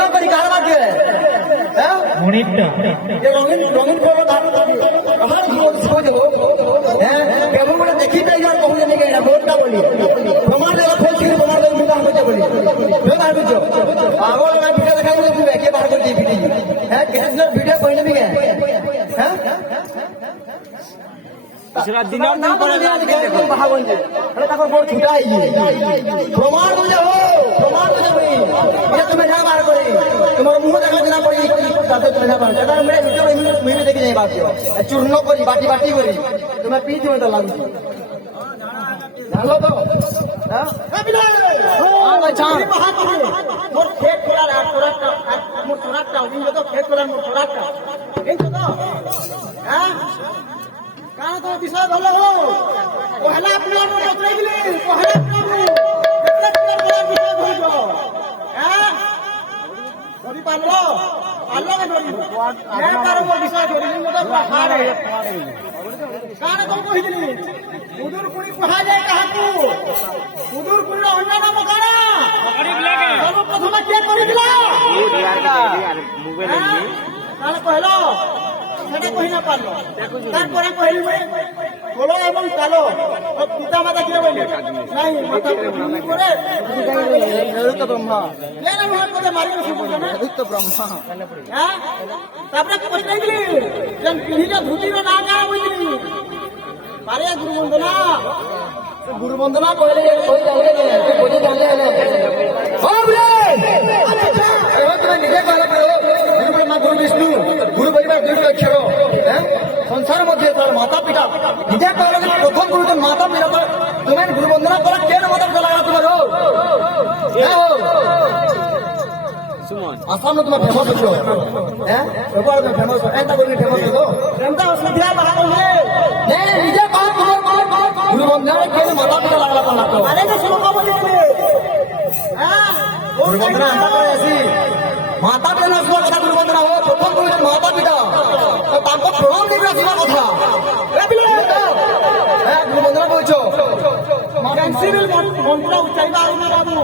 চূর্ণ করি কার মাঝে হ্যাঁ মনিটটা রঙিন রঙিন করো আমার হ্যাঁ কেমন করে দেখি তাই আর কখন নিয়ে গেলাম ভোটটা বলি তোমার জায়গা ফেলছি তোমার জায়গা হচ্ছে বলি বার করছো আগর ভিডিও দেখাই বলে তুমি একে বার করছি ভিডিও হ্যাঁ কেন ভিডিও কইলে দিকে হ্যাঁ সেটা দিনের দিন করে বাহাগঞ্জে এটা তারপর বড় ছুটাই প্রমাণ বুঝে হো প্রমাণ বুঝে ভাই এটা তুমি না বার করে তোমার মুখ দেখা দিনা পড়ি তাতে তুমি না বার এটা মেরে ভিডিও মিমি দেখে যাই বাকি চূর্ণ করি বাটি বাটি করি তোমার পিঠ মতো লাগছে জানো তো হ্যাঁ আচ্ছা মোর খেত করার আর তোরাটা মোর তোরাটা ওদিন তো খেত করার মোর তোরাটা এই তো হ্যাঁ কারণ তো বিষয় ভালো পহলা আপনার বতরাই দিলে পহলা আপনার বিষয় ধরব হ্যাঁ ধরি পারলো পারলো না ধরি না পারব বিষয় ধরি মতো পাহাড় কারণ তো কইছিলি উদুর কুড়ি পহা যায় কাহাকু উদুর কুড়ির অন্য নাম কারা পকড়ি ব্লেকে সর্বপ্রথমে কে করিছিল মোবাইল নি কারণ কইলো সেটা কই না পারলো তারপরে কইলি বলো এবং কালো পিতা মাতা কি বললি নাই মাতা করে তো ব্রহ্মা না না করে মারি তো ব্রহ্মা হ্যাঁ তারপরে কই গেলি যেন পিহিলে ধুতির না না বললি পারে গুরু বন্দনা কইলে কই যাইলে তুই বুঝে জানলে হবে তুমি নিজে কইলে গুরু ব্রহ্মা গুরু বিষ্ণু গুরু পরিবার দুই অক্ষর হ্যাঁ সংসার মধ্যে তার মাতা পিতা নিজে কইলে প্রথম গুরু তো মাতা পিতা তুমি গুরু বন্দনা করা কেন মাতা পিতা লাগা তোমার সুমন আসাম में तुम्हें फेमस हो हैं रबर में फेमस है ऐसा बोलने फेमस हो प्रेमता असुविधा बाहर है नहीं निजे कौन गुरु बंदना के माता पिता लागला पड़ा तो अरे तो सुनो को बोले हां गुरु बंदना अंदा करे ऐसी माता पिता ना सुनो गुरु बंदना हो प्रथम गुरु माता पिता तो ताको प्रणाम देबे सुनो कथा ए बिले ए गुरु बंदना बोलछो कैंसिल मंत्र उच्चारिबा आइना बाबू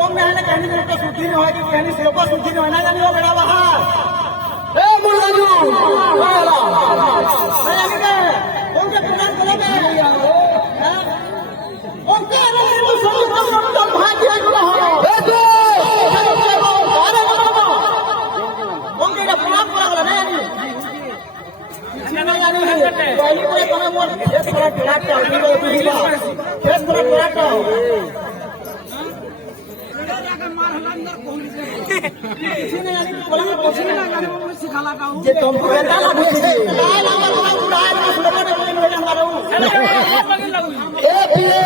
ओम मेहने कहनी तो शुद्धि न होय कि कहनी से को शुद्धि न होय ना जानी हो बेटा बाहर ए मुर्राजू वाला मैं आगे के उनके प्रणाम करोगे हां उनके रे तो सब तो भाग्य को हो ए तो अरे बाबा उनके का प्रणाम करा ना जानी पहली कोई तने मोर एक बड़ा टलाटा एक बड़ा टलाटा ये तुमको बेटा लागू है उड़ाए ना सुनबो ने कोई होय हमारो ए पिए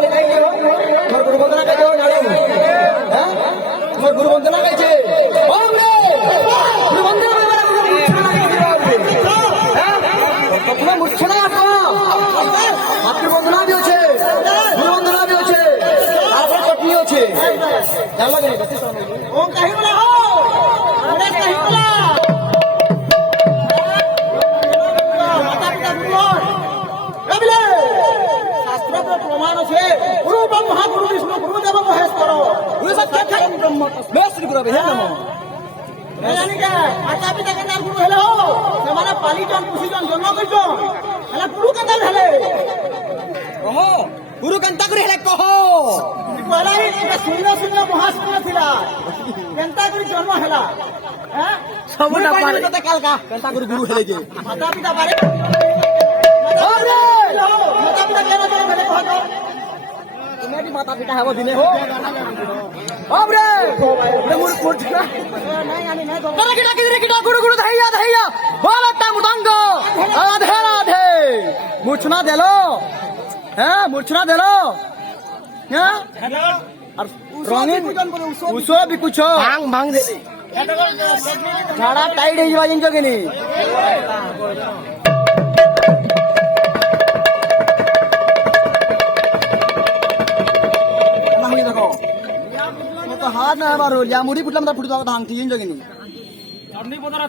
गुरु वंदना का जो नाड़ू हैं तुम्हारे गुरु वंदना कैसे ओम रे गुरु वंदना तुम्हें मुच्छना आता मातृ वंदना भी होचे गुरु वंदना भी होचे आपन पत्नी होचे जान लगे ओम कहीं बोला हो अरे कहीं बोला माता पिता गुरु रबिले शास्त्र में प्रमाण है गुरु ब्रह्मा गुरु विष्णु गुरुदेव महेश्वर ये सब क्या है ब्रह्म मैं श्री गुरु है नमो यानी क्या माता पिता के नाम गुरु हेले हो हमारा पाली जन खुशी जन जन्म करजो हला गुरु के नाम हेले ओहो गुरु कंता गुरु हेले कहो पहला ही शून्य शून्य महाशून्य थिला कंता गुरु जन्म हेला हैं सबटा पारे तो काल का कंता गुरु गुरु हेले के माता पिता पारे अरे माता पिता केना केना हेले कहो तुम्हें भी माता पिता है वो दिने हो अब रे मुर कुटना नहीं आनी नहीं दो किटा गुरु गुरु धैया धैया बोलता मुदंग आधे राधे मूर्छना देलो हैं मूर्छना देलो हैं और रंगीन उसो भी कुछ भांग भांग दे झाड़ा टाइट है जीवा जिन जोगिनी देखो तो हाथ ना मारो या मुड़ी पुटला मतलब फुटता था आंटी जिन जोगिनी अपनी बोतल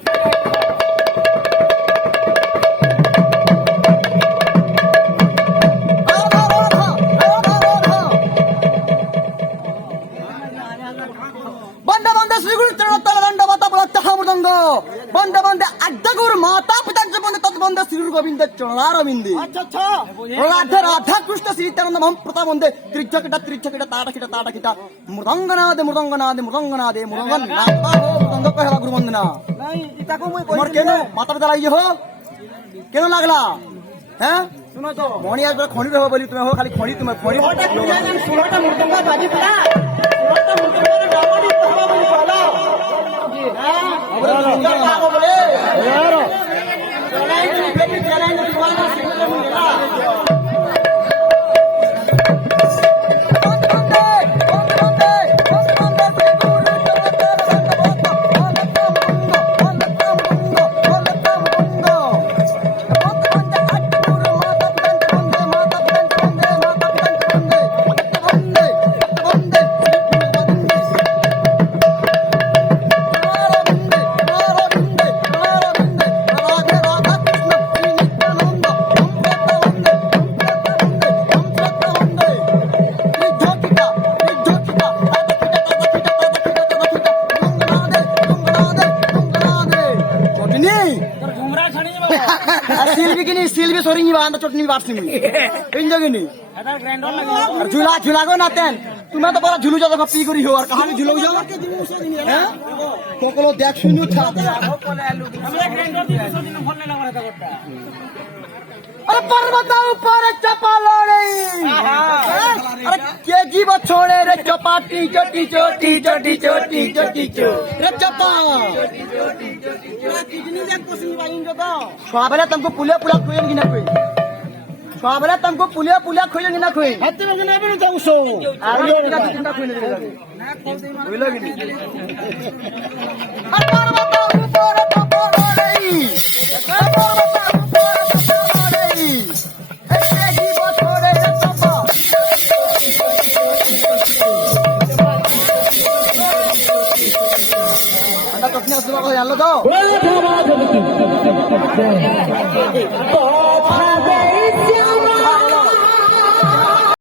গুরু গোবিন্দ চরণারবিন্দে আচ্ছা আচ্ছা রাধে রাধা কৃষ্ণ শ্রীতানন্দ মহম প্রতাবন্দে ত্রিজকিটা তাটা কিটা মৃদঙ্গনাদে মৃদঙ্গ কহবা গুরু বন্দনা নাই ইতাকো মই তোমার কই কেন মাথা ব্যথা লাগিয়ে হো কেন লাগলা হ্যাঁ শুনো তো মণি আসবে খনি রহব বলি তুমি হো খালি খনি তোমার খনি ওটা কিনা জানি 16টা মৃদঙ্গ বাজি পড়া 16টা মৃদঙ্গের ডাবলি কহবা বলি কলা হ্যাঁ বলে চলাই তুমি বেবি চলাই না তোমার সিঙ্গল মিলা সিলবি সরি নিবা আন্দ চটনি বাড়ছি মি ইনজগিনি আর ঝুলা গো নাতেন তুমি তো বড় ঝুলু যাও পি করি হো আর কাহানি ঝুলু যাও হ্যাঁ কোকলো দেখ শুনু ছা अरे पर्वत ऊपर चपालो रे अरे केजी बछोड़े रे चपाटी चोटी चोटी चोटी चोटी चोटी चो रे चपा कितनी देर कोसी वाइंगो तो स्वाबले तुमको पुलिया खोयन कि ना खोय स्वाबले तुमको पुलिया खोयन कि ना खोय हत्ते में ना बनो तो सो अरे कितना चिंता खोयन दे कोई लगी नहीं अरे पर्वत ऊपर चपालो रे জানলো তো